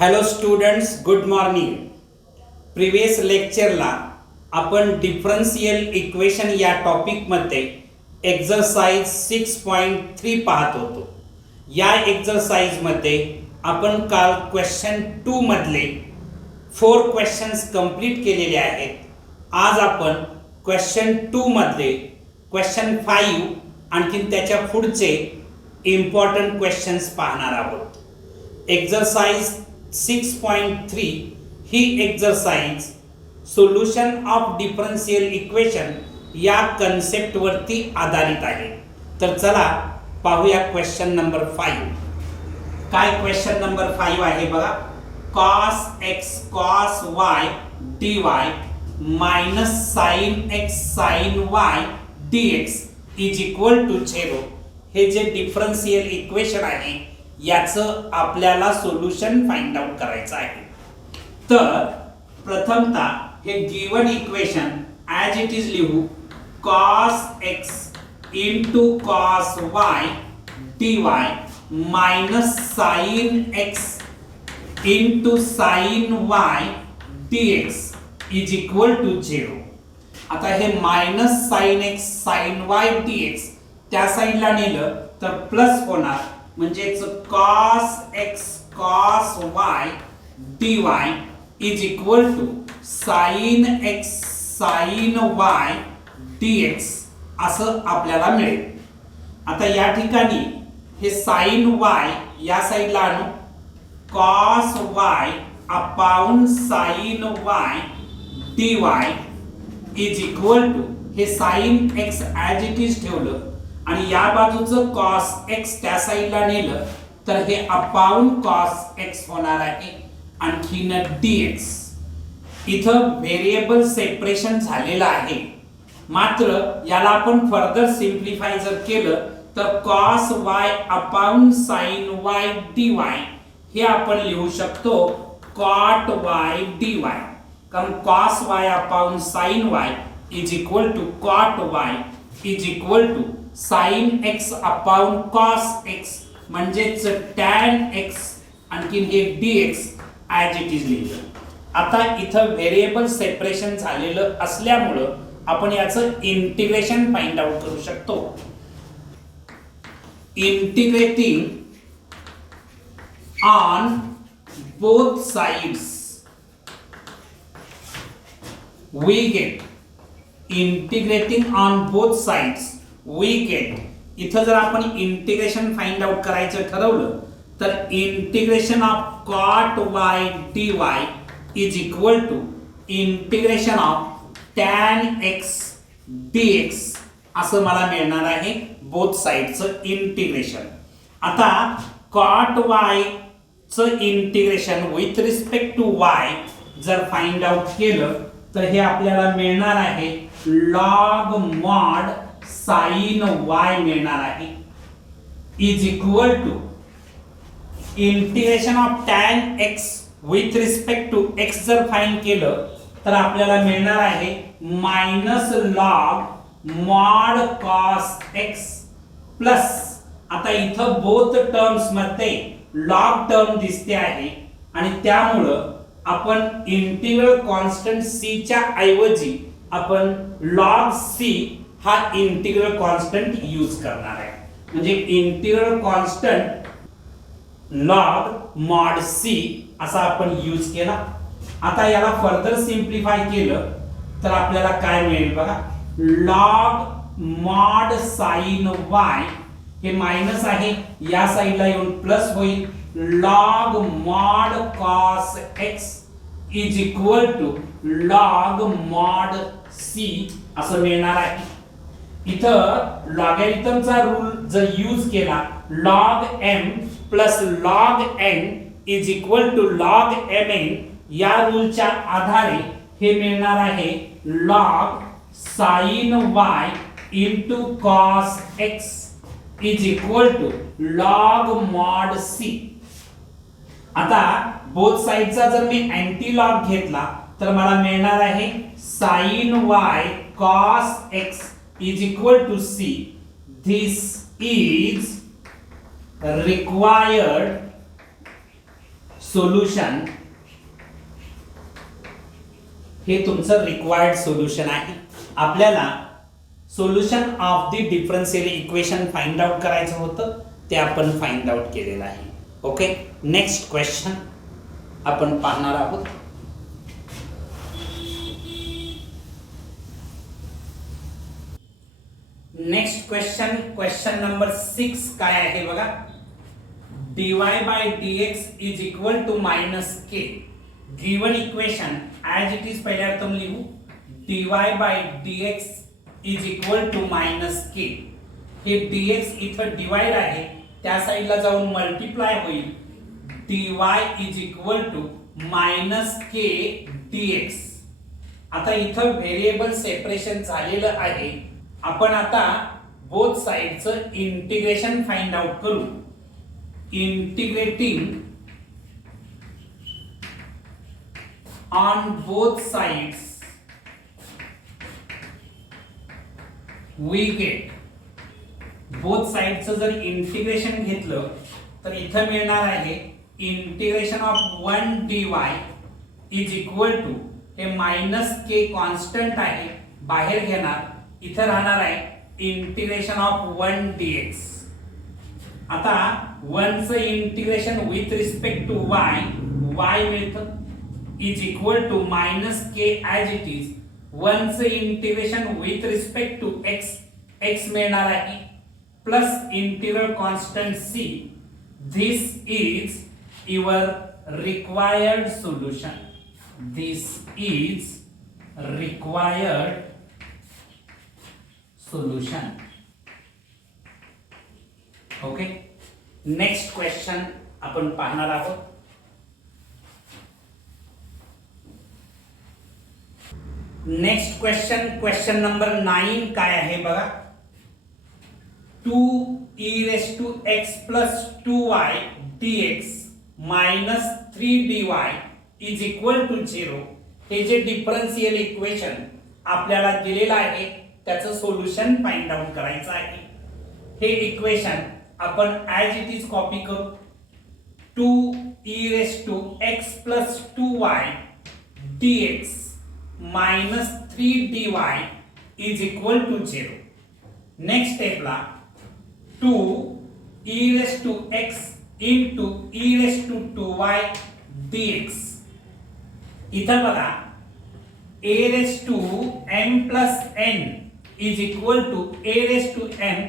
Hello students, good morning. Previous लेक्चरला आपण differential equation या टॉपिकमध्ये एक्झरसाइज 6.3 पाहत होतो. या एक्झरसाइजमध्ये आपण काल क्वेश्चन 2 मधले 4 क्वेश्चन्स कंप्लीट केलेले आहेत. आज आपण क्वेश्चन 2 मधले क्वेश्चन 5 आणखीन त्याच्या पुढचे इम्पॉर्टंट क्वेश्चन्स पाहणार आहोत. Exercise 6.3 he exercise solution of differential equation या कन्सेप्टवरती आधारित आहे. तर चला पाहूया क्वेश्चन नंबर 5. काय क्वेश्चन नंबर 5 आहे बघा. cos x cos y dy minus sin x sin y dx is equal to 0. हे जे डिफरन्शियल इक्वेशन आहे याचं आपल्याला सोल्युशन फाइंड आउट करायचं आहे. तर प्रथमतः हे given equation as it is लिहू. cos x into cos y dy minus sin x into sin y dx is equal to 0. आता हे minus sine x sin y dx त्या साईडला नेलं तर प्लस होणार, म्हणजेच cos x cos y dy is equal to sin x sin y dx असं आपल्याला मिळेल. आता या ठिकाणी हे sin y या साईडला आणू. cos y upon sin y dy is equal to हे sin x as it is ठेवलं आणि या बाजूचं cos x त्या साईडला नेलं तर हे अपॉन cos x होणार आहे आणखीन dx. इथं व्हेरिएबल सेपरेशन झालेलं आहे, मात्र याला आपण फर्दर सिम्प्लिफाय जर केलं तर cos y upon sin y dy हे आपण लिहू शकतो cot y dy. कारण cos y upon sin y is equal to cot y is equal to sin x upon cos x म्हणजेच tan x आणखीन हे dx ॲज इट इज लिहिलं. आता इथं व्हेरिएबल सेपरेशन झालेलं असल्यामुळं आपण याचं इंटिग्रेशन फाइंड आउट करू शकतो. Integrating on both sides we get. Integrating on both sides we get. इथं जर आपण इंटिग्रेशन फाइंड आउट करायचं ठरवलं तर integration of cot y dy is equal to integration of tan x dx असं मला मिळणार आहे बोथ साइडचं इंटिग्रेशन. आता cot y चं integration with respect to y जर फाइंड आउट केलं तर हे आपल्याला मिळणार आहे log mod sin y मिळणार आहे is equal to integration of tan x with respect to x जर फाइंड केलं तर आपल्याला मिळणार आहे minus log mod cos x plus. आता इथं बोथ टर्म्स मध्ये log टर्म दिसते आहे आणि त्यामुळं आपण इंटिग्रल कॉन्स्टंट c च्या ऐवजी आपण log c हा इंटिग्रल कॉन्स्टंट यूज करणार आहे. म्हणजे integral constant log mod c असा आपण यूज केला. आता याला फर्दर सिम्प्लिफाय केलं तर आपल्याला काय मिळेल बघा. log mod sin y हे मायनस आहे, या साईडला येऊन प्लस होईल. log mod cos x is equal to log mod c असं मिळणार आहे. इथं लॉगॅरिथमचा रूल जर यूज केला log m plus log n is equal to log mn या रूलच्या आधारे हे मिळणार आहे log sin y into cos x is equal to log mod c. आता बोथ साइडचा जर मी अँटी लॉग घेतला तर मला मिळणार आहे sin y cos x is equal to c. This is required solution हे तुमचं रिक्वायर्ड सोल्युशन आहे. आपल्याला solution of the differential equation find out करायचं होतं, ते आपण फाइंड आउट केलेलं आहे. ओके, नेक्स्ट क्वेश्चन आपण पाहणार आहोत. नेक्स्ट क्वेश्चन नंबर 6 काय आहे बघा. dy by dx is equal to minus k. Given equation as it is पहिल्या टर्म लिहू. dy by dx is equal to minus k. हे dx इथं डिवाइड आहे, त्या साईडला जाऊन मल्टिप्लाय होईल. dy is equal to minus k dx. आता इथं व्हेरिएबल सेपरेशन झालेलं आहे. आपण आता बोथ साइडचं इंटिग्रेशन फाइंड आउट करू. Integrating on both sides we get. Both साइडचं जर इंटिग्रेशन घेतलं तर इथं मिळणार आहे integration of 1 dy is equal to, हे मायनस के कॉन्स्टंट आहे बाहेर घेणार, इथं राहणार आहे इंटिग्रेशन ऑफ 1 dx. आता 1 चं integration with respect to y मिळतं is equal to minus k as it is. 1 चं integration with respect to x मिळणार आहे plus integral constant c. This is your required solution. This is required solution. Okay, next question आपण पाहणार आहोत. Next question number 9 काय आहे बघा. 2e raised to x plus 2y dx minus 3dy is equal to 0. हे जे differential equation आपल्याला दिलेलं आहे त्याचं सोल्युशन फाइंड आउट करायचं आहे. हे इक्वेशन आपण ॲज इट इज कॉपी करू. 2e raised to x plus 2y dx minus 3dy is equal to 0. Next स्टेपला 2e raised to x into e raised to 2y dx. इथं बघा a raised to m plus n is equal to a raised to m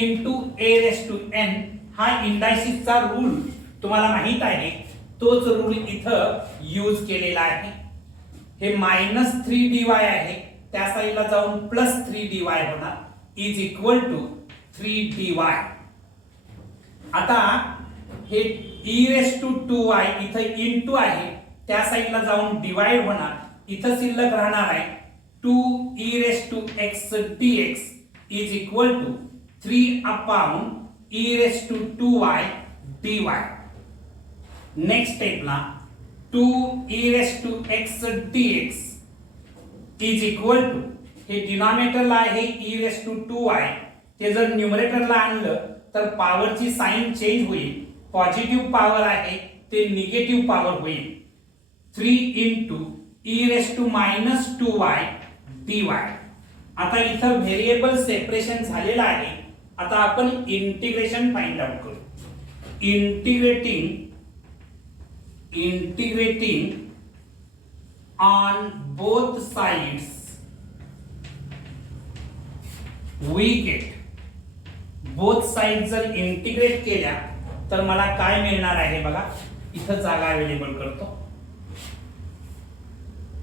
into a raised to n. हा इंडायसिसचा rule तुम्हाला माहित आहे, तोच rule इथं use केलेला आहे. हे मायनस 3dy आहे, त्या साईडला जाऊन प्लस 3dy होणार इज इक्वल टू 3dy. आता हे e raised to 2y इथं इनटू आहे, त्या साईडला जाऊन डिवाइड होणार, इथं शिल्लक राहणार आहे 2e raised to x dx is equal to 3 upon e raised to 2y dy. Next स्टेपला 2e raised to x dx is equal to, हे डिनॉमिनेटरला आहे e raised to 2y, ते जर न्यूमरेटरला आणलं तर पॉवरची साइन चेंज होईल. पॉझिटिव्ह पॉवर आहे ते निगेटिव्ह पॉवर होईल. 3 into e raised to minus 2y dy. आता इथं व्हेरिएबल सेपरेशन झालेलं आहे. आता आपण इंटिग्रेशन फाइंड आउट करू. Integrating on both sides we get. Both side जर इंटिग्रेट केल्या तर मला काय मिळणार आहे बघा. इथं जागा अवेलेबल करतो.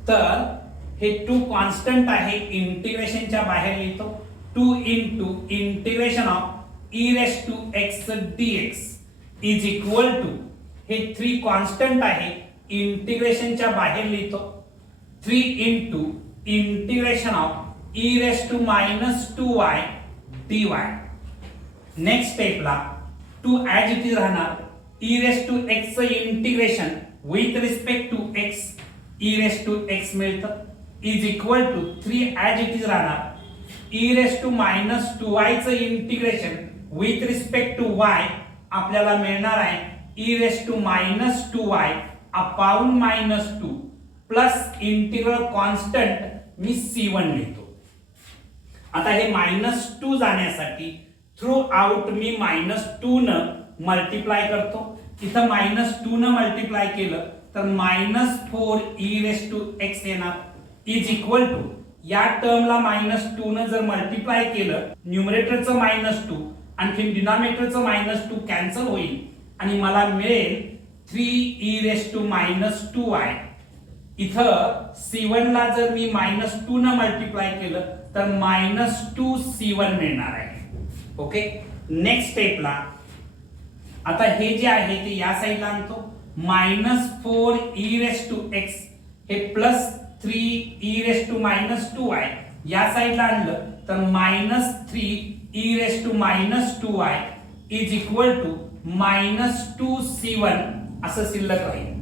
तर हे 2 कॉन्स्टंट आहे, इंटिग्रेशनच्या बाहेर लिहितो. 2 into integration of e raised to x dx is equal to, हे 3 कॉन्स्टंट आहे, इंटिग्रेशनच्या बाहेर लिहितो. 3 into integration of e raised to minus 2y dy. Next स्टेपला 2 ॲज इट इज राहणार. e raised to x चं integration with respect to x e raised to x मिळतं is equal to 3 as it is राहणार. e raised to minus 2y चं integration with respect to y आपल्याला मिळणार आहे E raise to minus 2y upon minus 2 plus integral constant मी C1 लिहितो. आता हे -2 जाण्यासाठी थ्रू आउट मी -2 न मल्टिप्लाय करतो. इथं -2 न मल्टिप्लाय केलं तर -4 ई रेस टू x येणार इज इक्वल टू या टर्मला -2 न जर मल्टिप्लाय केलं न्यूमरेटरचं -2 आणखी डिनॉमिनेटरचं -2 कॅन्सल होईल आणि मला मिळेल 3 ई रेस टू -2y. इथं C1 ला जर मी -2 न मल्टिप्लाय केलं तर -2 C1 मिळणार आहे. ओके, नेक्स्ट स्टेपला आता हे जे आहे ते या साईडला आणतो. -4 ई रेस टू x हे +3 ई रेस टू -2y या साईडला आणलं तर -3 e raise to -2y is equal to -2 C1 असं शिल्लक राहील.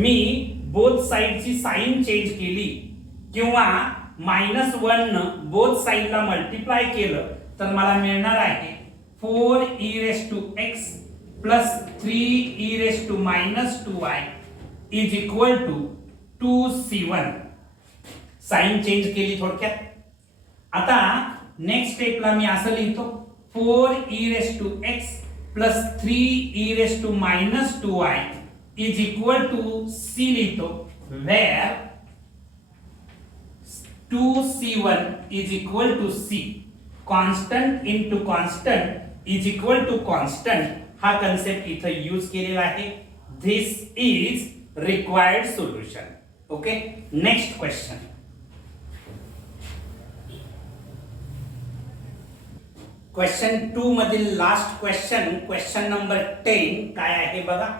मी बोथ साइडची साइन चेंज केली किंवा -1 न बोथ साइडला मल्टिप्लाय केलं तर मला मिळणार आहे 4 e raise to x plus 3 e raise to -2y is equal to 2 C1. Sign change केली थोडक्यात. आता नेक्स्ट स्टेपला मी असं लिहितो 4 e raise to x plus 3 e raise to -2y is equal to C लिहितो where 2 C1 is equal to C. Constant into constant is equal to constant. हा concept इथं यूज केलेला आहे. This is required solution. Okay, next question. Question 2 मधील last question number 10 काय आहे बघा.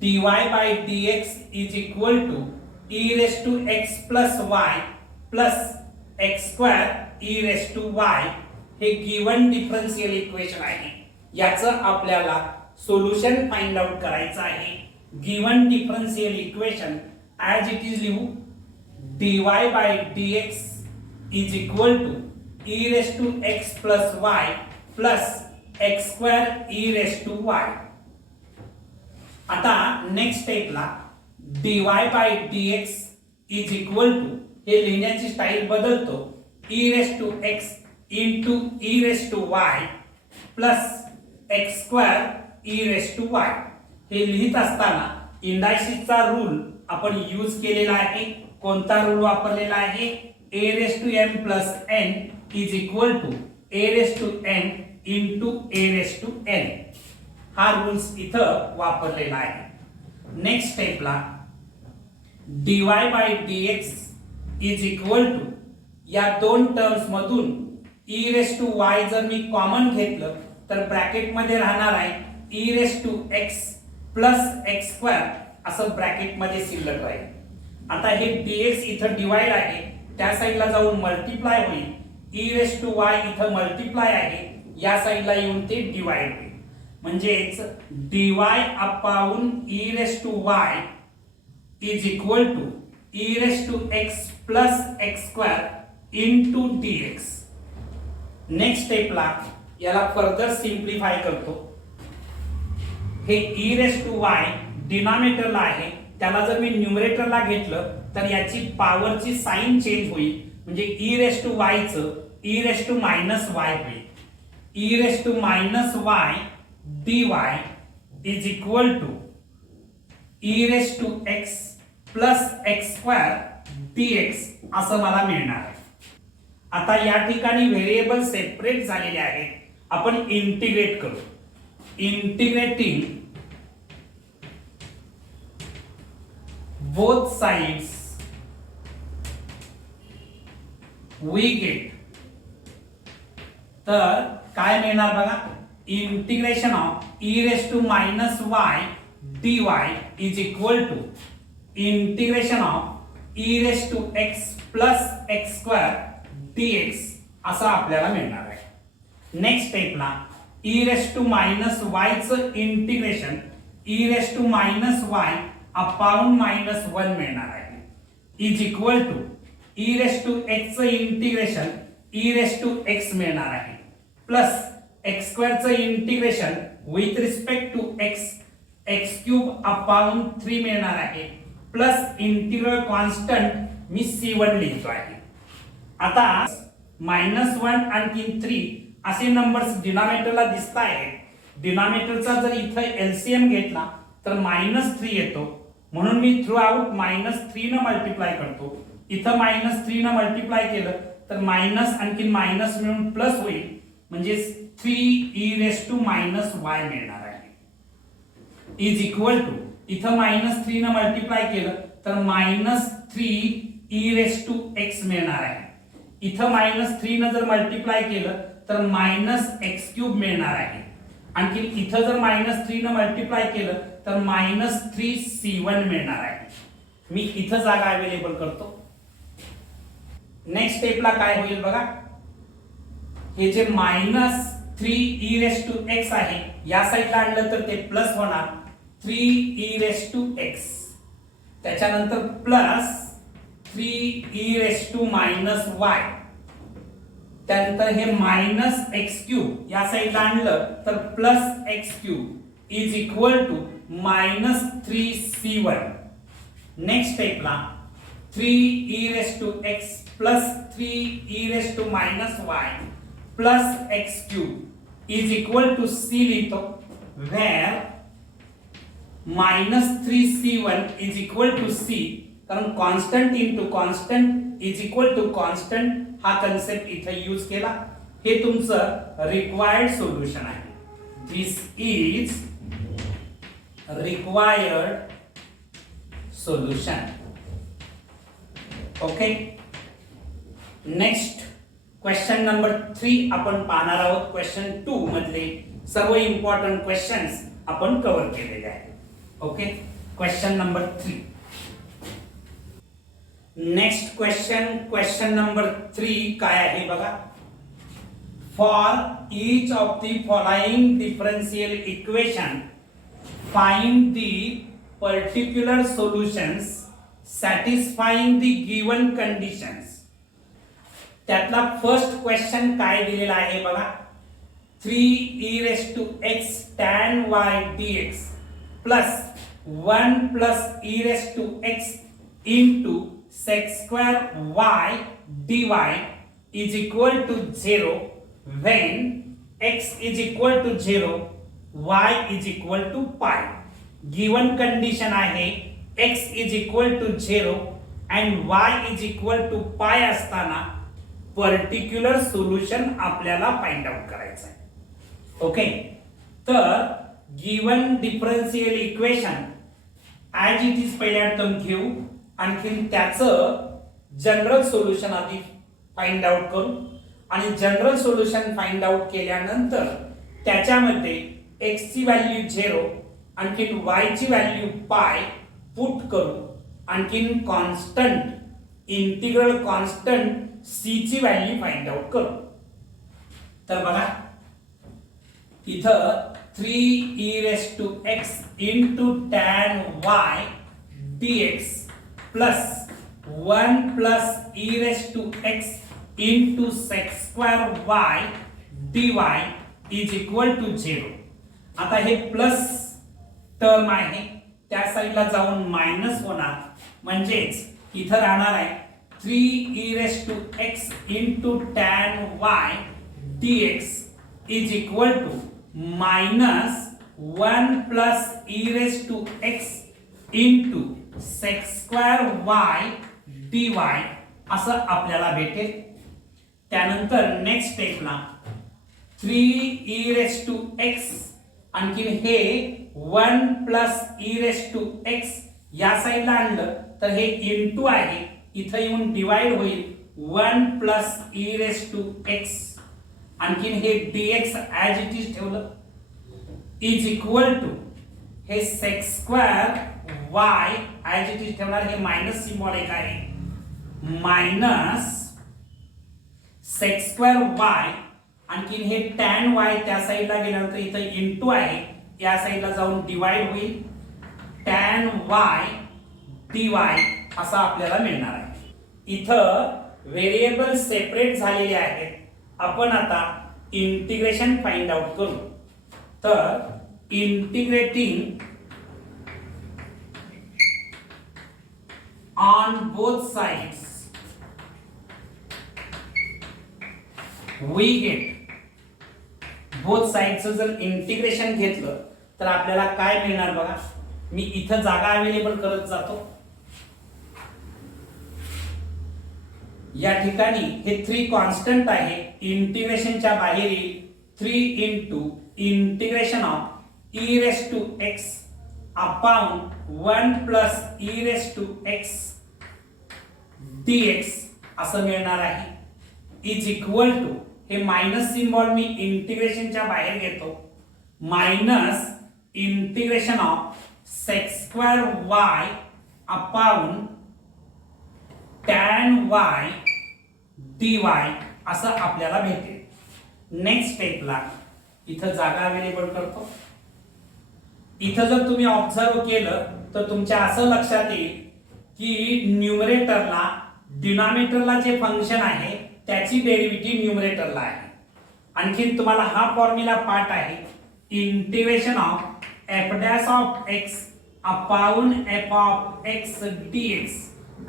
dy by dx is equal to e raised to x plus y plus x square e raised to y हे given differential equation आहे. याचं आपल्याला solution find out करायचं आहे. Given differential equation as it is लिहू dy by dx is equal to e raised to x plus y plus x square e raised to y. आता next स्टेपला dy by dx is equal to हे लिहिण्याची style बदलतो e raised to x into e raised to y plus x square e raised to y. हे लिहित असताना इंडायसिसचा rule आपण use केलेला आहे. कोणता रूल वापरलेला आहे? a raised to m plus n is equal to a raised to n into a raised to n. हा रूल्स इथं वापरलेला आहे. नेक्स्ट स्टेपला dy by dx is equal to या दोन टर्म्स मधून e raised to y जर मी common घेतलं तर ब्रॅकेट मध्ये राहणार आहे e raised to x plus x square असं ब्रॅकेट मध्ये शिल्लक राहील. आता हे dx इथं डिवाइड आहे त्या साइडला जाऊन मल्टिप्लाय होईल. e raised to y इथं मल्टिप्लाय आहे या साइडला येऊन ते डिवाइड होईल. म्हणजेच dy upon e raised to y is equal to e raised to x plus x square into dx. Next स्टेपला याला फर्दर सिंप्लिफाय करतो. हे e raised to y डिनॉमिनेटरला आहे त्याला जर मी न्यूमरेटरला घेतलं तर याची पॉवरची साइन चेंज होईल. म्हणजे e raised to y चं e raised to -y होईल. e raised to -y dy is equal to e raised to x plus x square dx असं मला मिळणार आहे. आता या ठिकाणी व्हेरिएबल सेपरेट झालेले आहेत. आपण इंटिग्रेट करू. Integrating both sides we get तर काय मिळणार बघा. Integration of e raised to -y dy is equal to integration of e raised to x plus x square dx असं आपल्याला मिळणार आहे. नेक्स्ट स्टेपला e raised to -y चं integration e raised to -y upon -1 मिळणार आहे is equal to e raised to x चं integration e raised to x मिळणार आहे प्लस x स्क्वेअर चं integration with respect to x x cube upon 3 मिळणार आहे plus integral constant मी C1 लिहितो आहे. आता -1 आणखी 3 असे नंबर्स डिनॉमिनेटरला दिसत आहेत. डिनॉमिनेटरचा जर इथं एलसीएम घेतला तर -3 येतो, म्हणून मी थ्रू आउट -3 न मल्टिप्लाय करतो. इथं -3 न मल्टिप्लाय केलं तर मायनस आणखी मायनस मिळून प्लस होईल, म्हणजे 3e−y मिळणार आहे. इज इक्वल टू इथं -3 न मल्टिप्लाय केलं तर -3e⁻x मिळणार आहे. इथं -3 न जर मल्टिप्लाय केलं तर -x³ मिळणार आहे. आणखी इथं जर -3 न मल्टिप्लाय केलं तर -3c1 मिळणार आहे. मी इथं जागा अवेलेबल करतो. नेक्स्ट स्टेपला काय होईल बघा, हे जे -3e⁻x आहे या साईडला आणलं तर ते प्लस होणार 3e⁻x, त्याच्यानंतर प्लस 3e⁻y, त्यानंतर हे -x³ या साईडला आणलं तर plus x³ is equal to -3c1. Next स्टेपला 3e⁻x plus 3e⁻y plus x³ is equal to c लिहितो, where -3c1 is equal to c, कारण constant into constant is equal to constant हा कन्सेप्ट इथे use केला. हे तुमचं required solution आहे. This is required solution. Okay, next question number 3 आपण पाहणार आहोत. क्वेश्चन 2 मधले सर्व इम्पॉर्टंट क्वेश्चन्स आपण कव्हर केलेले आहेत. Okay, question number 3. Next question number 3 काय आहे बघा. For each of the following differential equation find the particular solutions satisfying the given conditions. त्यातला फर्स्ट क्वेश्चन काय दिलेला आहे बघा, 3e⁻x tan y dx plus 1 plus e⁻x into sec² y dy is equal to 0 when x is equal to 0, y is equal to pi. Given condition आहे x is equal to 0 and y is equal to pi असताना particular solution आपल्याला find out करायचं आहे. Okay, तर given differential equation as it is पहिल्या term घेऊ, आणखी त्याचं जनरल सोल्युशन आधी फाइंड आउट करू, आणि जनरल सोल्युशन फाइंड आउट केल्यानंतर त्याच्यामध्ये x ची व्हॅल्यू 0 आणखी y ची व्हॅल्यू पाय पुट करू, आणखी कॉन्स्टंट इंटिग्रल कॉन्स्टंट c ची व्हॅल्यू फाइंड आउट करू. तर बघा इथं 3e⁻x into tan y dx plus 1 plus e⁻x into sec² y dy is equal to 0. आता हे प्लस टर्म आहे त्या साईडला जाऊन मायनस होणार, म्हणजेच इथं राहणार आहे 3e⁻x into tan y dx is equal to -1 plus e⁻x into sec² y dy असं आपल्याला भेटेल. त्यानंतर नेक्स्ट स्टेपला 3e⁻x आणखी हे 1 प्लस e⁻x या साईडला आणलं तर हे इनटू आहे, इथं येऊन डिवाइड होईल 1 प्लस e⁻x आणखी हे dx ॲज इट इज ठेवलं इज इक्वल टू हे sec² y as it is ठेवणार, हे मायनस सिम्बॉल एक आहे, मायनस sec² y आणखी हे tan y त्या साईडला गेल्यानंतर इथं इनटू आहे, या साईडला जाऊन डिवाइड होईल tan y dy असं आपल्याला मिळणार आहे. इथं व्हेरिएबल सेपरेट झालेले आहेत. आपण आता इंटिग्रेशन फाइंड आउट करू. तर integrating on both sides we get both साइडचं जर इंटिग्रेशन घेतलं तर आपल्याला काय मिळणार बघा. मी इथं जागा अवेलेबल करत जातो. या ठिकाणी हे 3 कॉन्स्टंट आहे. इंटिग्रेशनच्या बाहेर येईल 3 into integration of e raise to x upon 1 plus e raise to x dx असं मिळणार आहे. इज इक्वल टू हे मायनस सिम्बॉल मी इंटिग्रेशनच्या बाहेर घेतो. Minus integration of sec square y upon tan y dy असं आपल्याला भेटेल. नेक्स्ट स्टेपला इथं जागा अवेलेबल करतो. इथं जर तुम्ही ऑब्झर्व केलं तर तुमच्या असं लक्षात येईल की न्यूमरेटरला डिनॉमिनेटरला जे फंक्शन आहे त्याची डेरिव्हेटिव्ह न्यूमरेटरला आहे. आणखी तुम्हाला हा फॉर्म्युला पाठ आहे. Integration of f dash of x upon f of x dx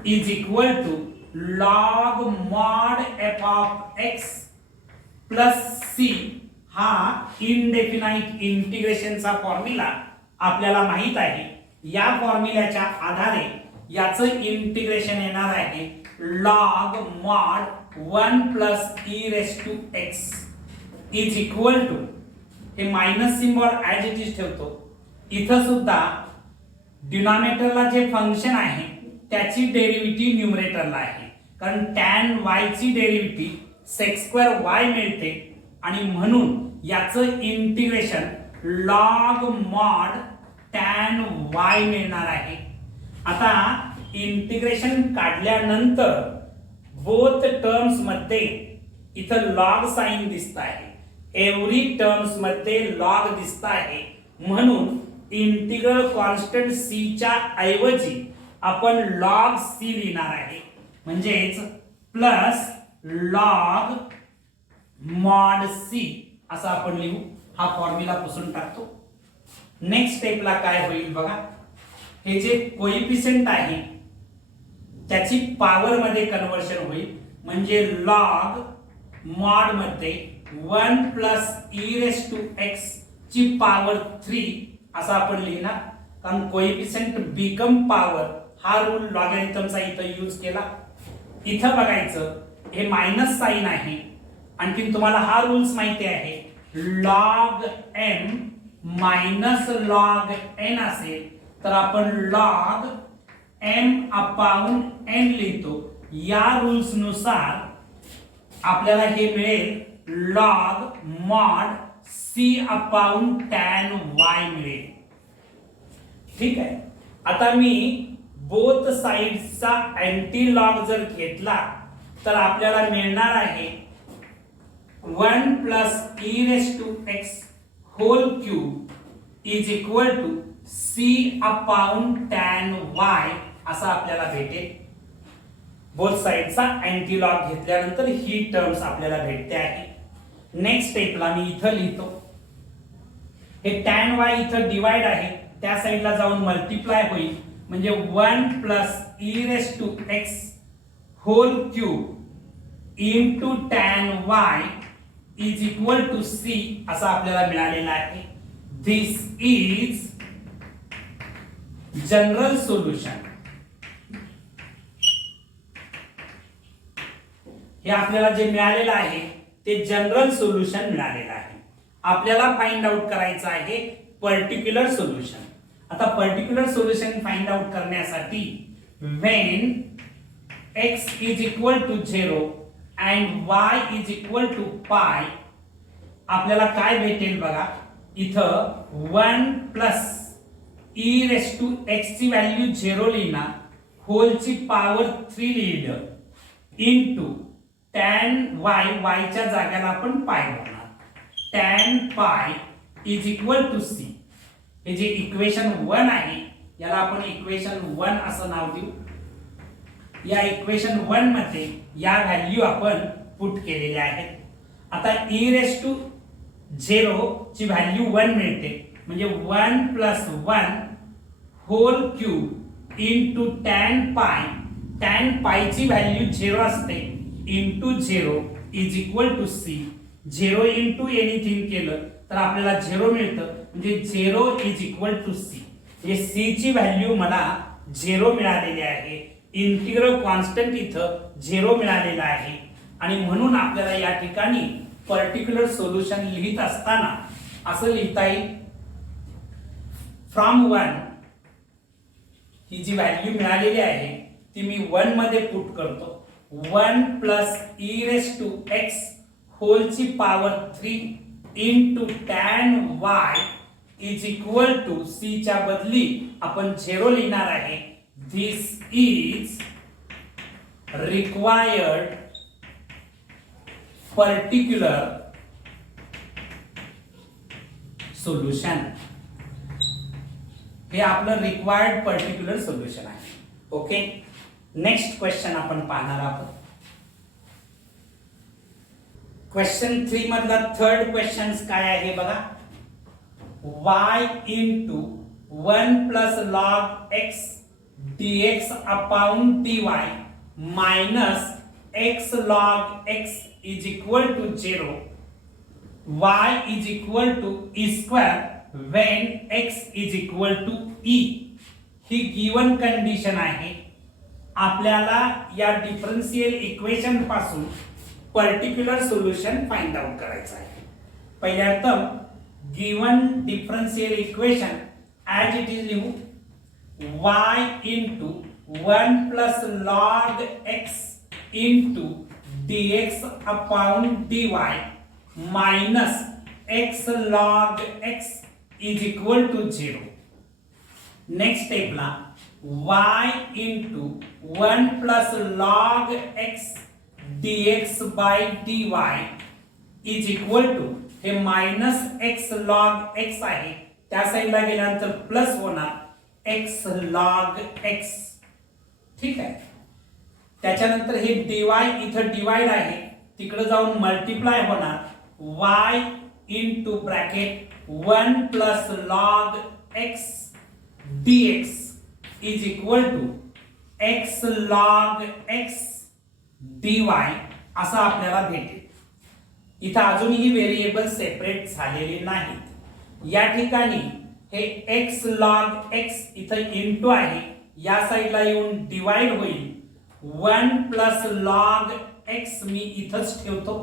is equal to log mod f of x plus c. हा इनडेफिनाइट इंटिग्रेशनचा फॉर्म्युला आपल्याला माहित आहे. या फॉर्म्युल्याच्या आधारे याचं इंटिग्रेशन येणार आहे log mod 1 plus e raise to x is equal to हे minus symbol as it is ठेवतो. इथं सुद्धा डिनॉमिनेटरला जे फंक्शन आहे त्याची डेरिव्हेटिव्ह न्यूमरेटरला आहे. कारण tan y ची डेरिव्हेटिव्ह sec स्क्वेअर y मिळते आणि म्हणून याचं integration log mod tan y मिळणार आहे. आता इंटिग्रेशन काढल्यानंतर बोथ टर्म्स मध्ये इथं लॉग साइन दिसत आहे. एव्हरी टर्म्स मध्ये लॉग दिसत आहे. म्हणून इंटिग्रल कॉन्स्टंट c च्या ऐवजी आपण लॉग c लिहिणार आहे. म्हणजेच प्लस लॉग मॉड c असं आपण लिहू. हा फॉर्म्युला पुसून टाकतो. नेक्स्ट स्टेपला काय होईल बघा. हे जे कोएफिशिएंट आहे त्याची पॉवर मध्ये कन्वर्शन होईल. म्हणजे लॉग मॉड मध्ये 1 plus e raise to x ची पॉवर 3 असं आपण लिहिणार. कारण कोएफिशिएंट बिकम पॉवर हा रूल लॉगॅरिथमचा इथं यूज केला. इथं बघायचं हे मायनस साइन आहे. आणखी तुम्हाला हा रूल्स माहिती आहे. Log m minus log n असेल तर आपण लॉग m अपॉन n लिहितो. या रूल्स नुसार आपल्याला हे मिळेल log mod c upon tan y मिळेल. ठीक आहे. आता मी बोथ साइड्सचा अँटी लॉग जर घेतला तर आपल्याला मिळणार आहे 1 plus e raise to x whole cube is equal to c upon tan y असं आपल्याला भेटेल. बोथ साइडचा अँटी लॉग घेतल्यानंतर ही टर्म्स आपल्याला भेटते आहे. नेक्स्ट स्टेपला मी इथं लिहितो. हे tan y इथं डिवाइड आहे. त्या साइडला जाऊन मल्टिप्लाय होईल. म्हणजे 1 plus e raise to x whole cube into tan y is equal to c असं आपल्याला मिळालेलं आहे. This is general solution. हे आपल्याला जे मिळालेलं आहे ते जनरल सोल्युशन मिळालेलं आहे. आपल्याला फाइंड आउट करायचं आहे पर्टिक्युलर सोल्युशन. आता पर्टिक्युलर सोल्युशन फाइंड आउट करण्यासाठी when x is equal to 0 and y is equal to pi आपल्याला काय भेटेल बघा. इथं 1 plus e raise to x ची व्हॅल्यू 0 लिहिणार. होल ची पॉवर 3 लिहिलं इनटू tan y y च्या जागेला आपण पाय लावणार. tan pi is equal to c. हे जे इक्वेशन 1 आहे याला आपण इक्वेशन 1 असं नाव देऊ. या इक्वेशन 1 मध्ये या व्हॅल्यू आपण पुट केलेल्या आहेत. आता e रेस टू 0 ची व्हॅल्यू 1 मिळते. म्हणजे 1 plus 1 whole cube into tan पायची व्हॅल्यू 0 असते into 0 is equal to C. 0 into anything केलं तर आपल्याला 0 मिळतं, म्हणजे 0 इज इक्वल टू सी. म्हणजे सी ची व्हॅल्यू मला 0 मिळालेली आहे. इंटिग्रल कॉन्स्टंट इथं 0 मिळालेला आहे आणि म्हणून आपल्याला या ठिकाणी पर्टिक्युलर सोल्युशन लिहित असताना असं लिहिता येईल, फ्रॉम 1 ही जी व्हॅल्यू मिळालेली आहे ती मी 1 मध्ये पुट करतो. 1 plus E raise to X होलची power 3 into tan Y is equal to C च्या बदली आपण 0 लिहिणार आहे. This is required particular solution. हे आपलं रिक्वायर्ड पर्टिक्युलर सोल्युशन आहे. ओके, नेक्स्ट क्वेश्चन आपण पाहणार आहोत. क्वेश्चन 3 मधला थर्ड क्वेश्चन काय आहे बघा. y into 1 plus log x dx upon dy minus x log x is equal to 0. y is equal to e square when x is equal to e. ही given condition आहे. आपल्याला या differential equation पासून particular solution find out करायचं आहे. पहिल्यांदा given differential equation as it is लिहू. y into 1 plus log x into dx upon dy minus x log x is equal to 0. Next स्टेपला y into 1 plus log x dx by dy is equal to, हे minus x log x आहे, त्या साईडला गेल्यानंतर plus होणार x log x. ठीक आहे. त्याच्यानंतर हे dy इथं डिवाइड आहे, तिकडे जाऊन मल्टिप्लाय होणार y into bracket 1 plus log x dx is equal to x log x dy असं आपल्याला भेटेल. इथं अजूनही व्हेरिएबल सेपरेट झालेले नाहीत. या ठिकाणी हे x log x इथं इंटू आहे, या साईडला येऊन डिवाइड होईल. 1 प्लस लॉग x मी इथंच ठेवतो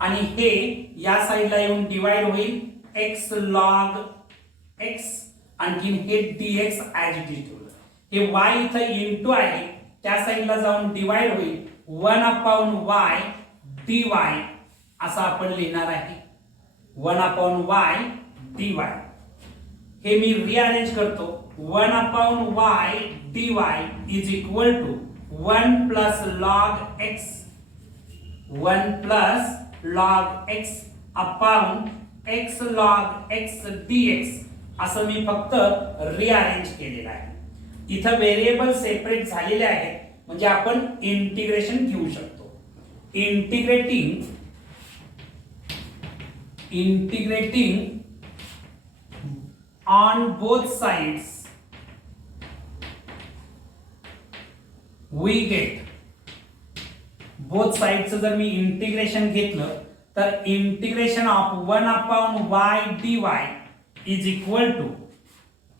आणि हे या साईडला येऊन डिवाइड होईल x log x, आणखीन हे dx ॲज इट इज ठेवलं. हे y इथं इंटू आहे, त्या साईडला जाऊन डिवाइड होईल 1 अपॉन y dy असं आपण लिहिणार आहे. 1 अपॉन y dy. हे मी रिअरेंज करतो. 1 upon y dy is equal to 1 plus log x 1 plus log x upon x log x dx असं मी फक्त रिअरेंज केलेलं आहे. इथं व्हेरिएबल सेपरेट झालेले आहेत, म्हणजे आपण इंटिग्रेशन घेऊ शकतो. Integrating on both sides we get. Both साइडचं जर मी इंटिग्रेशन घेतलं तर integration of 1 upon y dy is equal to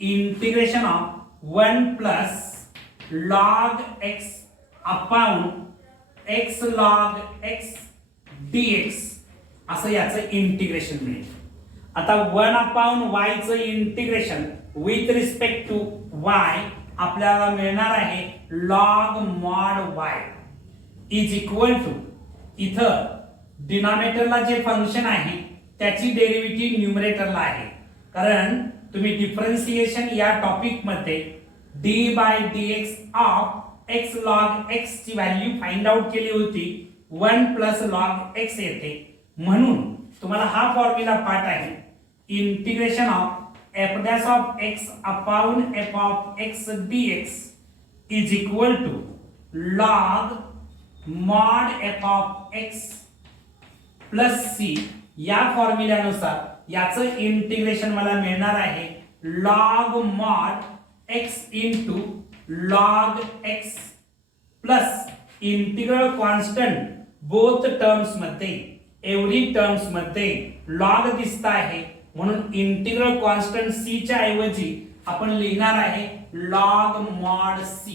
integration of 1 plus log x upon x log x dx असं याचं इंटिग्रेशन मिळेल. आता 1 अपॉन y चं integration with respect to y आपल्याला मिळणार आहे log mod y is equal to, इथं डिनॉमिनेटरला जे फंक्शन आहे त्याची डेरिव्हेटिव्ह न्यूमरेटरला आहे. कारण तुम्ही डिफरन्शिएशन या टॉपिक मध्ये d by dx of x log x ची व्हॅल्यू फाइंड आउट केली होती. 1 प्लस log x येते, म्हणून तुम्हाला हा फॉर्म्युला पाठ आहे. Integration of f dash of x upon f of x dx is equal to log mod f of x plus c. या फॉर्म्युल्यानुसार याचं इंटिग्रेशन मला मिळणार आहे log mod x into log x plus integral constant both terms मध्ये every terms मध्ये log दिसत आहे म्हणून इंटिग्रल कॉन्स्टंट c च्या ऐवजी आपण लिहिणार आहे log mod c.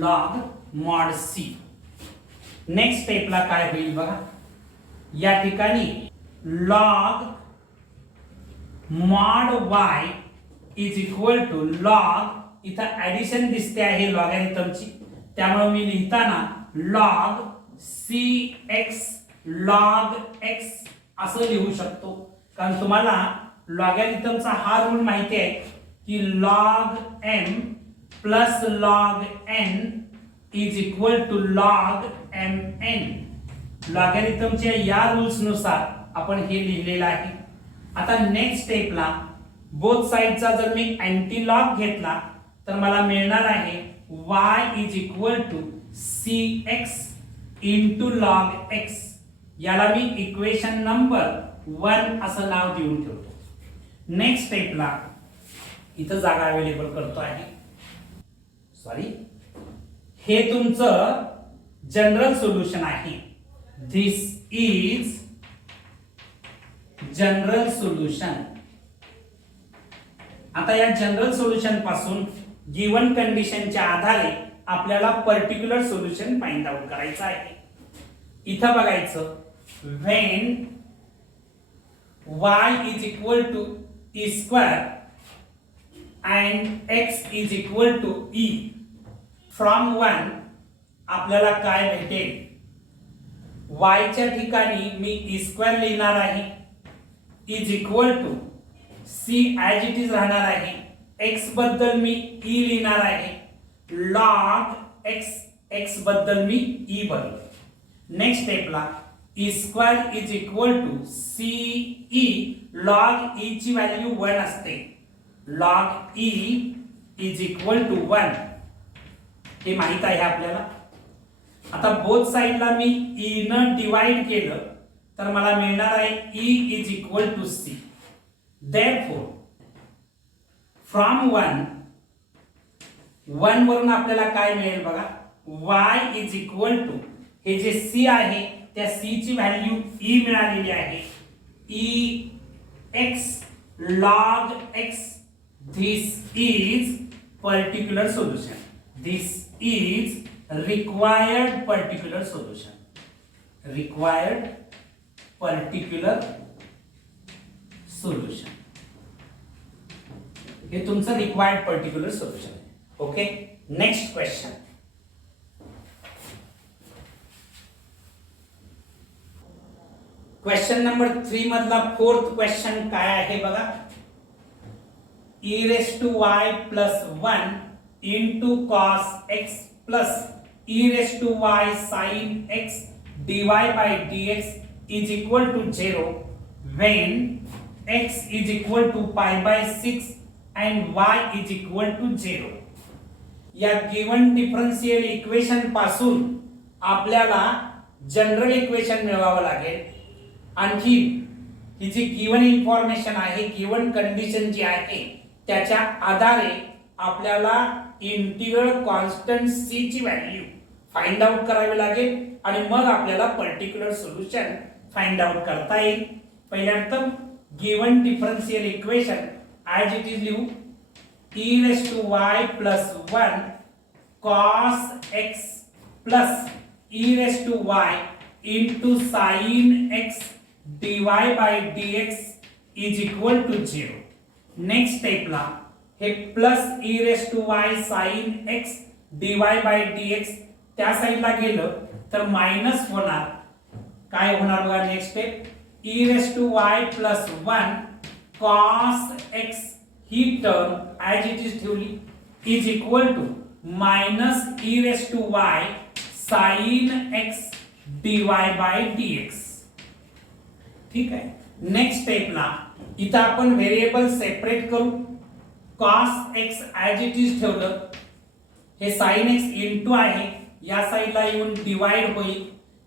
log mod c. Next स्टेपला काय होईल बघा, या ठिकाणी log mod y is equal to log, इथं ऍडिशन दिसते आहे लॉगॅरिथमची, त्यामुळे मी लिहिताना log cx log x असं लिहू शकतो, कारण तुम्हाला लॉगॅरिथमचा हा रूल माहिती आहे की log m plus log n is equal to log mn. लॉगॅरिथमच्या या रूल्स नुसार आपण हे लिहिलेलं आहे. आता नेक्स्ट स्टेपला बोथ साइडचा जर मी अँटी लॉग घेतला तर मला मिळणार आहे y is equal to cx into log x. याला मी इक्वेशन नंबर 1 असं नाव देऊन ठेवतो. नेक्स्ट स्टेपला इथं जागा अवेलेबल करतो आहे, सॉरी, हे तुमचं जनरल सोल्युशन आहे. This is general solution. आता या जनरल सोल्युशन पासून गिवन कंडिशनच्या आधारे आपल्याला पर्टिक्युलर सोल्युशन फाइंड आउट करायचं आहे. इथं बघायचं when y is equal to e square and x is equal to e, from 1 आपल्याला काय भेटेल, y च्या ठिकाणी मी e स्क्वेअर लिहिणार आहे is equal to c as it is राहणार आहे, x बद्दल मी e लिहिणार आहे, log x बद्दल मी e बदल. नेक्स्ट स्टेपला e square is equal to c e, log e ची व्हॅल्यू 1 असते, log e is equal to 1 हे माहित आहे आपल्याला. आता बोथ साइडला मी e न डिवाइड केलं तर मला मिळणार आहे e is equal to c. Therefore from 1 वरून आपल्याला काय मिळेल बघा, y इज इक्वल टू हे जे c आहे त्या c ची व्हॅल्यू e मिळालेली आहे, e x log x. This is particular solution. This is required particular solution. required particular solution. हे तुमचं required particular solution आहे. Okay, next question. Question number 3 मधला फोर्थ क्वेश्चन काय आहे बघा, e raised to y plus 1 into cos x plus e raised to y sin x dy by dx is equal to 0 when x is equal to pi by 6 and y is equal to 0. या given differential equation पासून आपल्याला general equation मिळवावं लागेल. आणखी ही जी given information आहे, given condition जी आहे त्याच्या आधारे आपल्याला इंटिग्रल कॉन्स्टंट c ची व्हॅल्यू फाइंड आउट करावी लागेल आणि मग आपल्याला पर्टिक्युलर सोल्युशन फाइंड आउट करता येईल. पहिल्यांदा given differential equation as it is लिहू, e raised to y plus 1 cos x plus e raised to y into sin x dy by dx is equal to 0. Next स्टेपला हे plus e raised to y sin x dy by dx त्या साइडला गेलं तर minus होणार. काय होणार बघा next step, e raised to y plus 1 cos x ही टर्म ॲज इट इज ठेवली is equal to minus e raised to y sin x dy by dx. ठीक आहे. नेक्स्ट स्टेपला इथं आपण व्हेरिएबल सेपरेट करू. cos x as it is ठेवलं, हे sin x इनटू आहे, या साइडला येऊन डिवाइड होईल,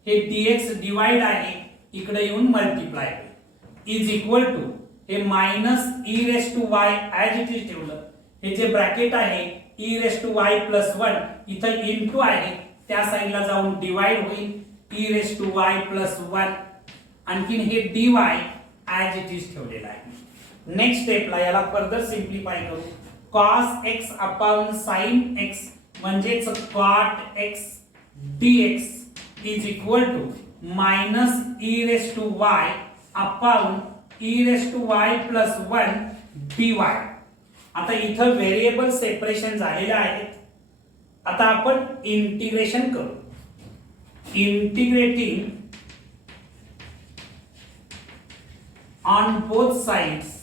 हे dx डिवाइड आहे, इकडे येऊन मल्टिप्लाय होईल. इज इक्वल टू हे minus e raise to y as it is ठेवलं. हे जे ब्रॅकेट आहे E raise to Y plus 1 इथं इनटू आहे त्या साईडला जाऊन डिवाइड होईल e raise to Y plus 1. आणखीन हे dy ॲज इट इज ठेवलेलं आहे. नेक्स्ट स्टेपला याला फर्दर सिम्प्लिफाय करू. cos x upon sin x म्हणजेच cot x dx is equal to minus e raise to Y upon E raise to Y plus 1 dy. आता इथं व्हेरिएबल सेपरेशन झालेले आहेत. आता आपण इंटिग्रेशन करू. Integrating on both sides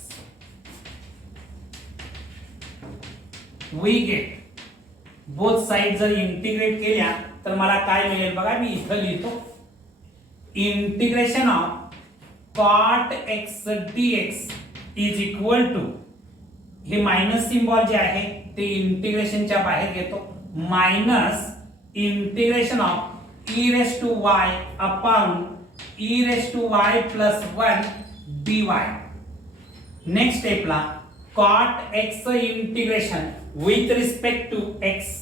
we get. Both side जर integrate केल्या तर मला काय मिळेल बघा. मी इथं लिहितो integration of cot x dx is equal to हे मायनस सिम्बॉल जे आहे ते इंटिग्रेशनच्या बाहेर घेतो. Minus integration of E raise to Y upon E raise to Y plus 1 dy. Next स्टेपला cot x integration with respect to x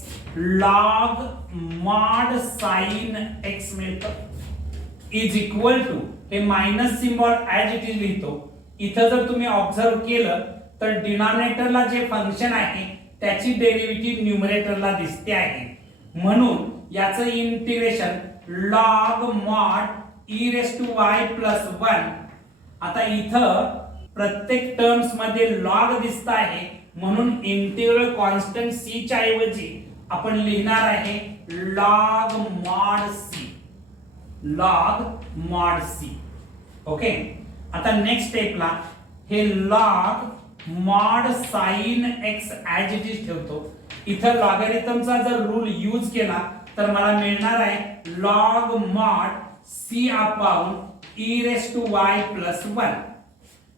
log mod sin x मिळतं is equal to हे minus symbol as it is लिहितो. इथं जर तुम्ही observe केलं तर डिनॉमिनेटरला जे फंक्शन आहे त्याची डेरिव्हेटिव्ह न्यूमरेटरला दिसते आहे. म्हणून याचं integration log mod e raise to y plus 1. आता इथं प्रत्येक टर्म्स मध्ये log दिसत आहे म्हणून इंटिग्रल कॉन्स्टंट c च्या ऐवजी आपण लिहिणार आहे log mod c. log mod c. Okay. आता नेक्स्ट स्टेपला हे log mod sin x as it is ठेवतो. इथं लॉगॅरिथमचा जर रूल यूज केला तर मला मिळणार आहे log mod c upon e raise to y plus 1.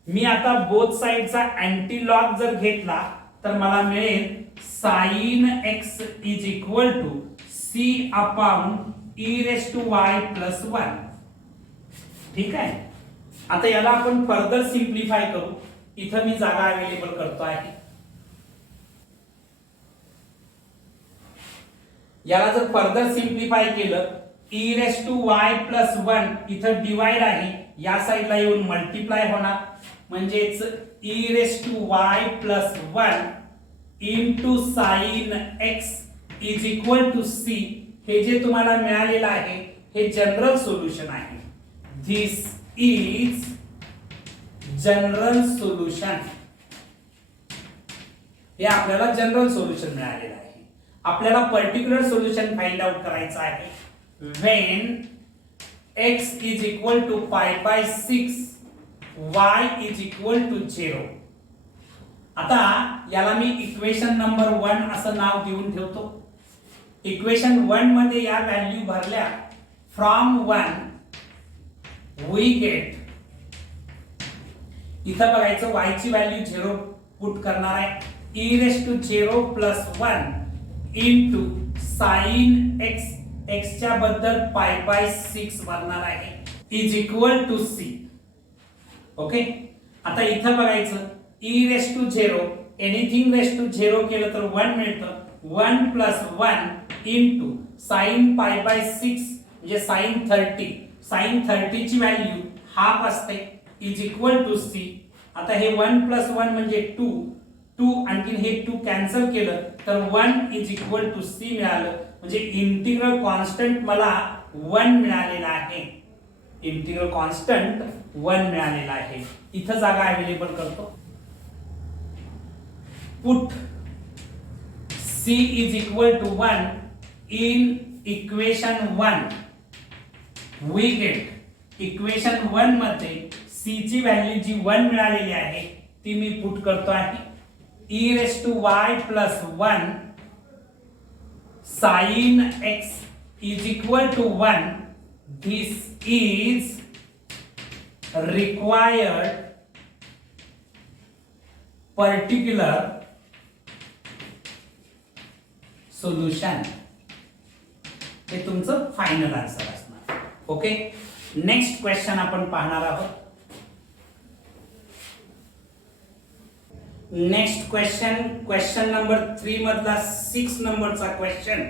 मी आता बोथ साइडचा अँटी लॉग जर घेतला तर मला मिळेल sin x is equal to c upon e raise to y plus 1. ठीक आहे. आता याला आपण फर्दर सिम्प्लिफाय करू. इथं मी जागा अवेलेबल करतो आहे. याला जर फर्दर सिम्प्लिफाय केलं e raise to y plus 1 इथं डिवाइड आहे या साइडला येऊन मल्टिप्लाय होणार म्हणजेच e raise to y plus 1 into sin x is equal to c. हे जे तुम्हाला मिळालेलं आहे हे जनरल सोल्युशन आहे. This is general solution. हे आपल्याला जनरल सोल्युशन मिळालेलं आहे. आपल्याला पर्टिक्युलर सोल्युशन फाइंड आउट करायचं आहे. when x is equal to pi by 6 y is equal to 0. आता याला मी इक्वेशन नंबर 1 असं नाव देऊन ठेवतो. इक्वेशन 1 मध्ये या व्हॅल्यू भरल्या फ्रॉम 1 वी गेट. इथं बघायचं y ची व्हॅल्यू 0 पुट करणार आहे e raise to 0 plus 1 into sin x x च्या बद्दल पाय बाय 6 भरणार आहे is equal to c. Okay. आता इथं बघायचं e raise to 0 anything raise to 0 केलं तर 1 मिळतं. 1 plus 1 into sin pi by 6 म्हणजे sin 30. sin 30 ची व्हॅल्यू हाफ असते इज इक्वल टू c. आता हे 1 प्लस 1 म्हणजे 2 2 आणखीन हे 2 कॅन्सल केलं तर 1 इज इक्वल टू c मिळालं. म्हणजे इंटिग्रल कॉन्स्टंट मला 1 मिळालेला आहे. इंटिग्रल कॉन्स्टंट 1 मिळालेला आहे. इथं जागा अवेलेबल करतो. Put c is equal to 1 in equation 1 we get. Equation 1 मध्ये c ची व्हॅल्यू जी 1 मिळालेली आहे ती मी पुट करतो आहे e raise to y plus 1 sin x is equal to 1. This is required particular solution. हे तुमचं फायनल आन्सर असणार. ओके. नेक्स्ट क्वेश्चन आपण पाहणार आहोत. नेक्स्ट क्वेश्चन नंबर 3 मधला 6 नंबरचा क्वेश्चन,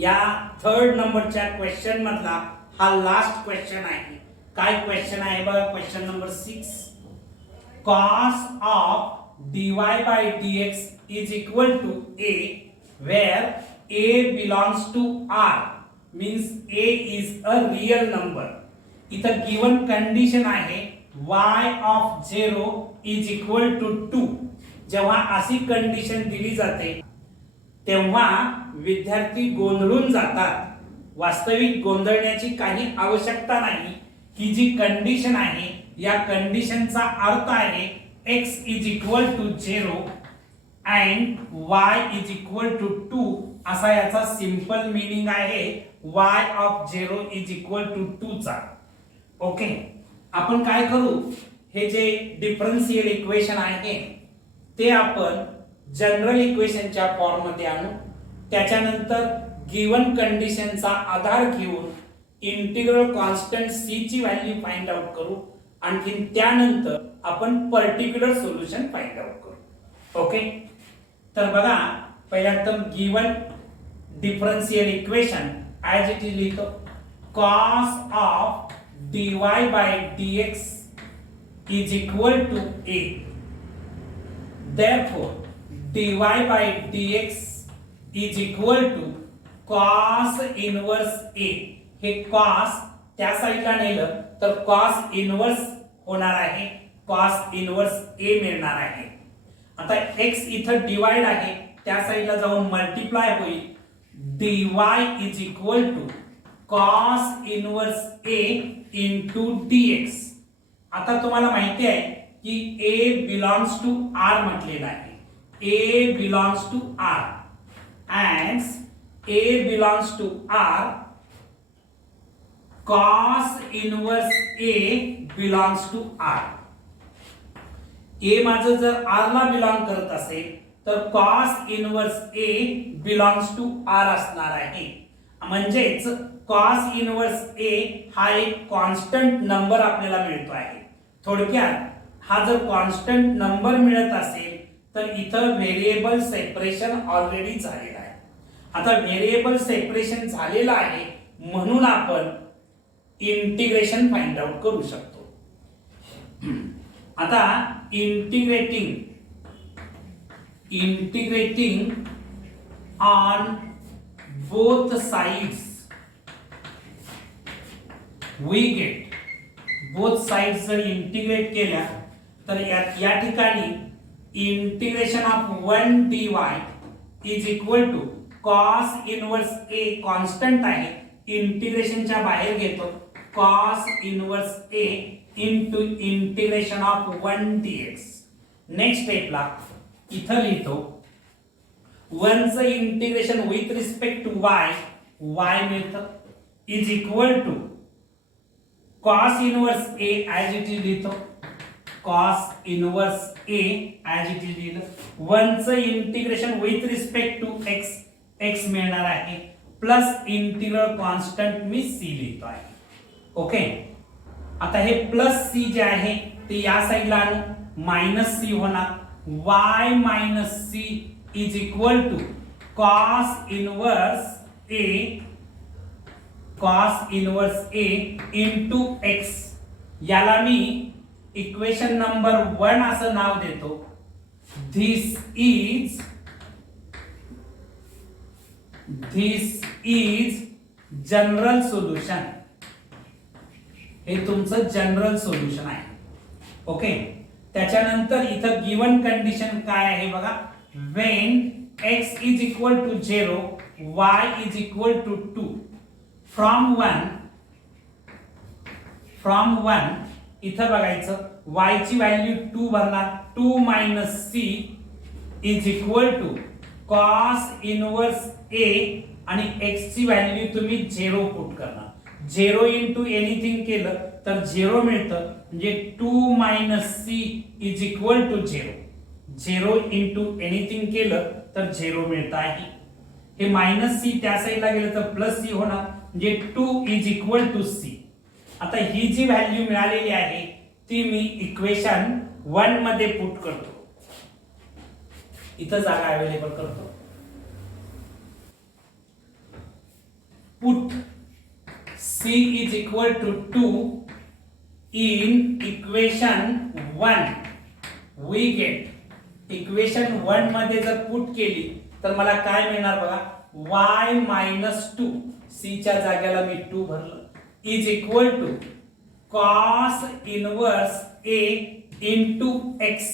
या 3rd नंबरच्या क्वेश्चन मधला हा लास्ट क्वेश्चन आहे. काय क्वेश्चन आहे बघा, question number 6. cos of dy by dx is equal to a where a belongs to r, means a is a real number. इथं गिवन कंडिशन आहे y of 0 is equal to 2. जेव्हा अशी condition दिली जाते तेव्हा विद्यार्थी गोंधळून जातात. वास्तविक गोंधळण्याची काही आवश्यकता नाही. ही जी कंडिशन आहे या कंडिशनचा अर्थ आहे x is equal to 0 and y is equal to 2, असा याचा सिंपल मीनिंग आहे y of 0 is equal to 2 चा. ओके, आपण काय करू, हे जे डिफरन्शियल इक्वेशन आहे ते आपण जनरल इक्वेशनच्या फॉर्म मध्ये आणू. त्याच्यानंतर गिवन कंडिशनचा आधार घेऊन इंटिग्रल कॉन्स्टंट c ची व्हॅल्यू फाइंड आउट करू. आणखी त्यानंतर आपण पर्टिक्युलर सोल्युशन फाइंड आउट करू. ओके, तर बघा पहिल्या एकदम given differential equation as it is लिहितो. cos of dy by dx is equal to a. Therefore, dy by dx is equal to cos inverse a. हे cos त्या साईडला नेलं तर cos इनवर्स होणार आहे, cos इनवर्स a मिळणार आहे. आता x इथं डिवाइड आहे, त्या साईडला जाऊन मल्टिप्लाय होईल. dy is equal to cos inverse a into dx. आता तुम्हाला माहिती आहे की a belongs to r म्हटलेलं आहे. a belongs to r and a belongs to r, cos inverse a belongs to r. a माझं जर r ला बिलॉंग करत असेल तर cos inverse a belongs to r असणार आहे. म्हणजेच cos इनवर्स a हा एक कॉन्स्टंट नंबर आपल्याला मिळतो आहे. थोडक्यात हा जर कॉन्स्टंट नंबर मिळत असेल तर इथं व्हेरिएबल सेपरेशन ऑलरेडी झालेलं आहे. आता व्हेरिएबल सेपरेशन झालेलं आहे म्हणून आपण इंटिग्रेशन फाइंड आउट करू शकतो. आता integrating on both sides we get, both sides जर इंटिग्रेट केल्या तर या ठिकाणी integration of 1 dy is equal to cos inverse a constant आहे, इंटिग्रेशनच्या बाहेर घेतो, cos inverse a into integration of 1 dx. Next स्टेपला इथं लिहितो 1 चं integration with respect to y मिळतं is equal to cos inverse a as it is लिहितो, cos inverse a as it is लिहिलं. 1 चं integration with respect to x मिळणार आहे प्लस इंटिग्रल कॉन्स्टंट मी c लिहितो आहे. ओके, आता हे प्लस c जे आहे ते या साईडला आणू, मायनस c होणार. y minus c is equal to cos inverse a into x. याला मी इक्वेशन नंबर 1 असं नाव देतो. This is general solution. हे तुमचं जनरल सोल्युशन आहे. ओके, त्याच्यानंतर इथं गिवन कंडिशन काय आहे बघा, when x is equal to 0 y is equal to 2. From 1 इथं बघायचं y ची व्हॅल्यू 2 भरणार. 2 minus c is equal to cos inverse a आणि x ची व्हॅल्यू तुम्ही 0 पुट करणार. 0 इंटू एनिथिंग केलं तर 0 मिळतं, म्हणजे 2 minus c is equal to 0. 0 into anything केलं तर 0 मिळतं आहे. हे मायनस c त्या साईडला गेलं तर प्लस c होणार, म्हणजे 2 इज इक्वल टू c. आता ही जी व्हॅल्यू मिळालेली आहे ती मी इक्वेशन 1 मध्ये पुट करतो. इथं जागा अवेलेबल करतो. Put C is equal to 2 in equation 1. We get equation 1 मध्ये जर पुट केली तर मला काय मिळणार बघा, y minus 2, c च्या जागेला मी 2 भरलं, is equal to cos inverse a into x.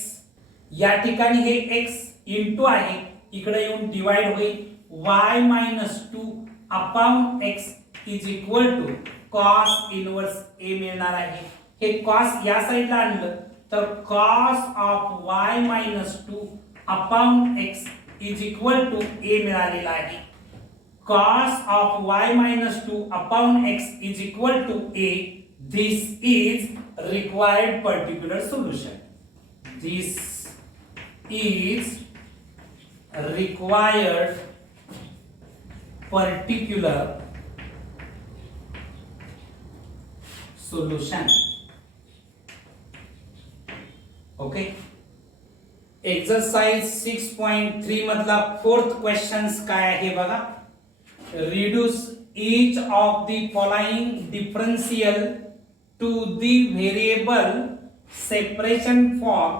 या ठिकाणी हे x इंटू आहे, इकडे येऊन डिवाइड होईल, y minus 2 upon x is equal to cos inverse a मिळणार आहे. हे cos या साइडला आणलं तर cos of y minus 2 upon x is equal to a मिळालेला आहे. cos of y minus 2 upon x is equal to a. This is required particular solution. This is required particular solution. Okay. Exercise 6.3 मधला fourth questions काय आहे बघा. Reduce each of the following differential to the variable separation form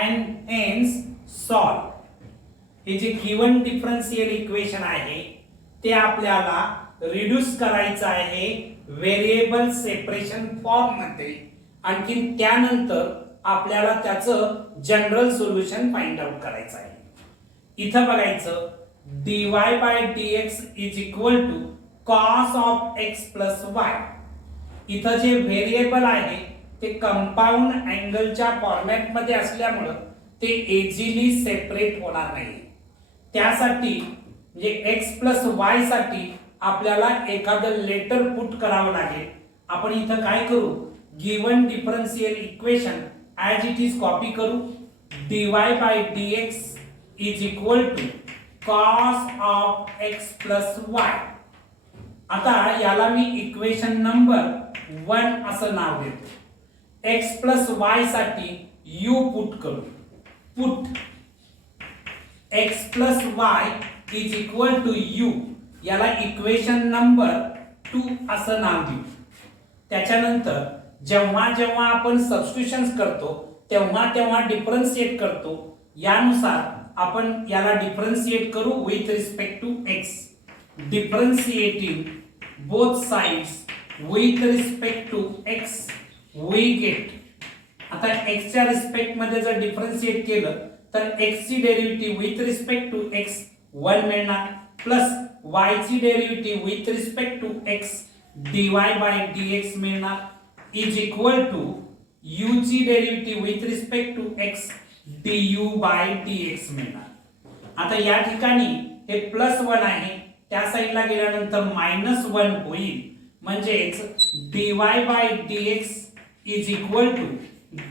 and hence solve. हे जे given differential equation आहे ते आपल्याला reduce करायचं आहे व्हेरिएबल सेपरेशन फॉर्म मध्ये, आणखी त्यानंतर आपल्याला त्याचं जनरल सोल्युशन फाइंड आउट करायचं आहे. इथं बघायचं dy by dx is equal to cos of x plus y. इथं जे व्हेरिएबल आहे ते कंपाऊंड अँगलच्या फॉर्मॅट मध्ये असल्यामुळे ते इझिली सेपरेट होणार नाही. त्यासाठी म्हणजे x plus y साठी आपल्याला एखादं लेटर पुट करावं लागेल. आपण इथं काय करू, given differential equation as it is copy करू. dy by dx is equal to cos of x plus y. आता याला मी इक्वेशन नंबर 1 असं नाव देतो. x plus y साठी u पुट करू. Put x plus y is equal to u, याला इक्वेशन नंबर 2 असं नाव देऊ. त्याच्यानंतर जेव्हा जेव्हा आपण सबस्टिट्यूशन्स करतो तेव्हा तेव्हा डिफरन्शिएट करतो, यानुसार आपण याला डिफरन्शिएट करू with respect to x. Differentiating both sides with respect to x we get. आता x च्या रिस्पेक्ट मध्ये जर डिफरन्शिएट केलं तर x ची derivative with respect to x 1 मिळणार, प्लस y ची derivative with respect to x dy by dx मिळणार, इज इक्वल टू u ची derivative with respect to x du by dx मिळणार. आता या ठिकाणी हे प्लस 1 आहे, त्या साइडला गेल्यानंतर मायनस 1 होईल, म्हणजेच dy by dx is equal to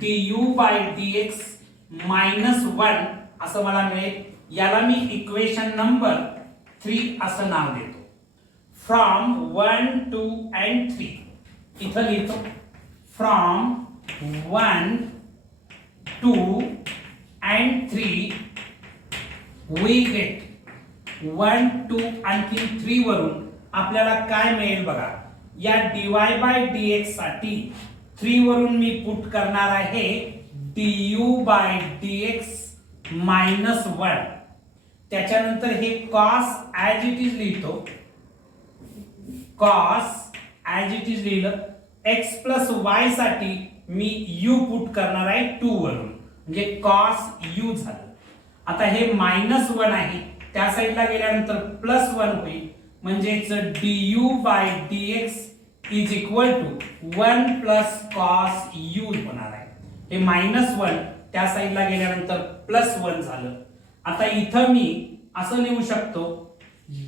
du by dx minus 1 असं मला मिळेल. याला मी इक्वेशन नंबर 3 असं नाव देतो. फ्रॉम 1 2 and 3 इथं लिहितो. फ्रॉम 1 2 and 3 we get 1 2 आणखी 3 वरून आपल्याला काय मिळेल बघा. या dy by dx साठी 3 वरून मी पुट करणार आहे du by dx मायनस 1. त्याच्यानंतर हे cos as it is लिहितो. cos as it is लिहिलं. x plus y साठी मी u पुट करणार आहे 2 वरून, म्हणजे cos u झालं. आता हे मायनस 1 आहे, त्या साइडला गेल्यानंतर प्लस 1 होईल, म्हणजेच du by dx is equal to 1 plus cos u होणार आहे. हे मायनस 1 त्या साइडला गेल्यानंतर प्लस 1 झालं. आता इथं मी असं लिहू शकतो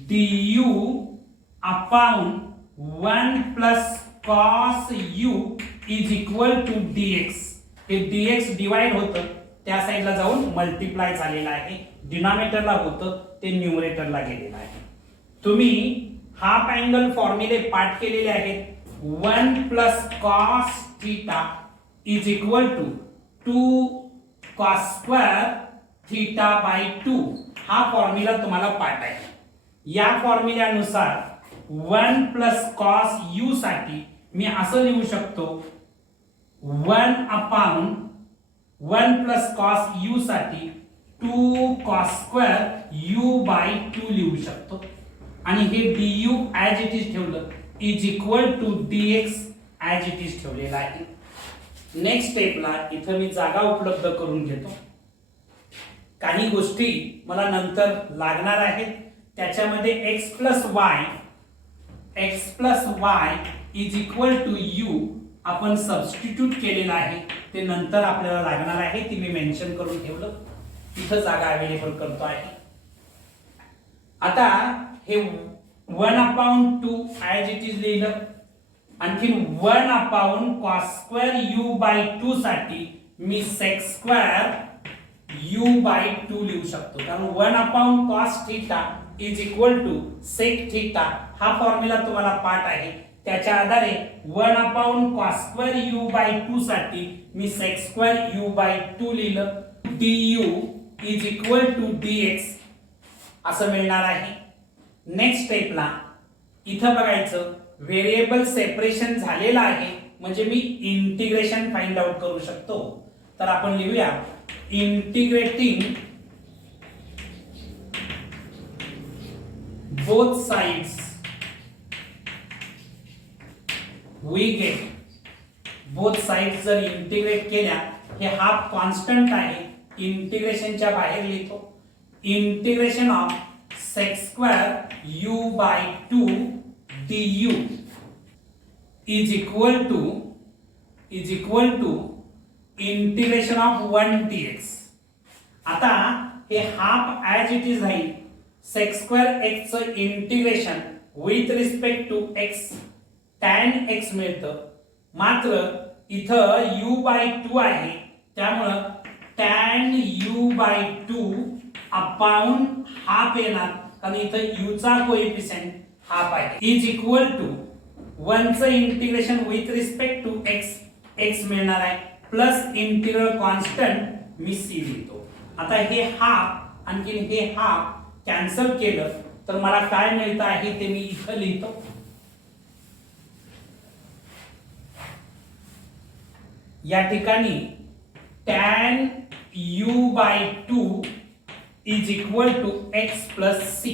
du upon 1 plus cos u is equal to dx. हे dx डिवाइड होतं, त्या साइडला जाऊन मल्टिप्लाय झालेला आहे, डिनॉमिनेटरला होतं ते न्यूमरेटरला गेलेलं आहे. तुम्ही हाफ अँगल फॉर्म्युले पाठ केलेले आहेत. 1 plus cos theta is equal to 2 cos square theta by 2 हा फॉर्म्युला तुम्हाला पाठ आहे. या फॉर्म्युल्यानुसार 1 प्लस कॉस यू साठी मी असं लिहू शकतो 1 अपॉन 1 प्लस कॉस यू साठी 2 कॉस स्क्वेअर यू बाय 2 लिहू शकतो आणि हे du ॲज इट इज ठेवलं is equal to dx as it is ठेवलेलं आहे. नेक्स्ट स्टेपला इथं मी जागा उपलब्ध करून घेतो. काही गोष्टी मला नंतर लागणार आहेत. त्याच्यामध्ये x plus y is equal to u आपण सबस्टिट्यूट केलेलं आहे. ते नंतर आपल्याला लागणार आहे. ती मी मेन्शन करून ठेवलं. इथं जागा अवेलेबल करतो आहे. आता हे 1 अपॉन 2 ॲज इट इज लिहिलं. आणखी 1 upon cos square u by 2 साठी मी सेक स्क्वेअर यू बाय 2 लिहू शकतो. कारण 1 upon cos theta is equal to sec theta हा फॉर्म्युला तुम्हाला पाठ आहे. त्याच्या आधारे 1 upon cos square u by 2 साठी मी सेक स्क्वेअर यू बाय 2 लिहिलं. du is equal to dx असं मिळणार आहे. नेक्स्ट स्टेपला इथं बघायचं व्हेरिएबल सेपरेशन झालेलं आहे म्हणजे मी इंटिग्रेशन फाइंड आउट करू शकतो. तर आपण लिहूया integrating both sides we get both sides जर इंटिग्रेट केल्या हे हाफ कॉन्स्टंट आहे. इंटिग्रेशनच्या बाहेर लिहितो integration of sec square u by 2 du is equal to integration of 1 dx. आता हे हाफ ॲज इट इज राहील. सेक स्क्वेअर x चं integration with respect to x tan x मिळतं. मात्र इथं u बाय 2 आहे त्यामुळं tan u bye 2 upon half येणार कारण इथं u चा कोएफिशिएंट हाफ आहे. इज इक्वल टू 1 चं integration with respect to x मिळणार आहे प्लस इंटिग्रल कॉन्स्टंट मी c लिहितो. आता हे हाफ आणखी हे हाफ कॅन्सल केलं तर मला काय मिळतं आहे ते मी इथं लिहितो. या ठिकाणी tan u bye 2 is equal to x plus c.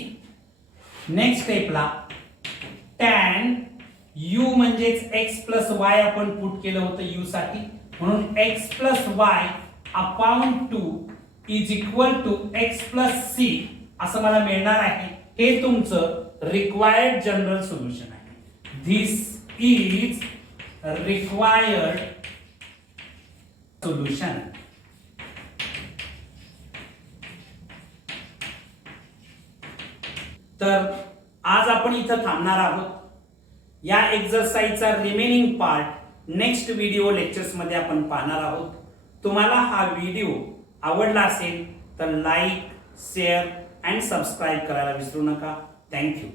Next स्टेपला tan u म्हणजेच x प्लस y आपण पुट केलं होतं u साठी म्हणून x plus y upon 2 is equal to x plus c असं मला मिळणार आहे. हे तुमचं रिक्वायर्ड जनरल सोल्युशन आहे. This is required solution. तर आज आपण इथं थांबणार आहोत. या एक्सरसाइजचा remaining part next video lectures मध्ये आपण पाहणार आहोत. तुम्हाला हा व्हिडिओ आवडला असेल तर लाईक शेअर अँड सबस्क्राईब करायला विसरू नका. थँक्यू.